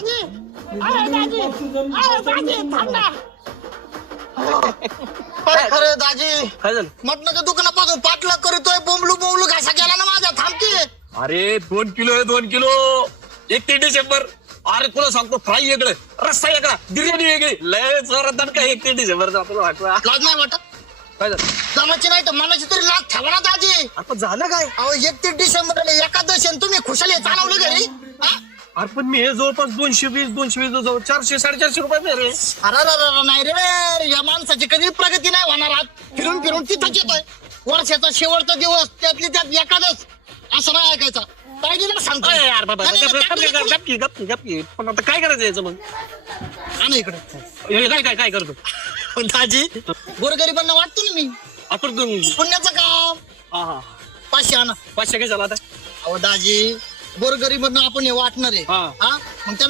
दाजी अरे दाजी अरे दाजी थांब ना. काय खरं दाजी काय झालं? मटणाच्या दुकानापासून पाठला करतोय बोंबलू बोंबलू घासा गेला ना माझ्या. थांबते अरे 2 किलो आहे 2 किलो. 31 डिसेंबर. अरे तुला सांगतो फ्राय वेगळं, रस्सा वेगळा, बिर्याणी वेगळी. लय जोरात काय 31 डिसेंबरचा आपल्याला वाटला. लाज नाही वाटत? काय झालं? जमाची नाही तर मनाची तरी लाज ठेवा ना दाजी. आपण झालं काय? अहो 31 डिसेंबरला एकादशी आणि तुम्ही खुशाली चालवलं घरी. अरे पण मी हे जवळपास 220 जवळ 400-450 रुपये दे रे. अरे नाही रे, या माणसाची कधी प्रगती नाही होणार. आज फिरून फिरून तिथंच येतोय. वर्षाचा शेवटचा दिवस त्यातली त्यात एकादश असं नाही ऐकायचा. पाहिजे ना सांगतो. अरे यार बाबा नाही, नाही, नाही, नाही, गप्पी. पण आता काय करायचं याचं मग? आणा इकडे. हे काय करतो? पण दाजी गोरगरिबांना वाटतो ना मी आपण पुण्याचं काम. 500 आणा. 500 काय झाला आता? अहो दाजी गोरगरिबांना आपण हे वाटणार आहे. हा. मग त्या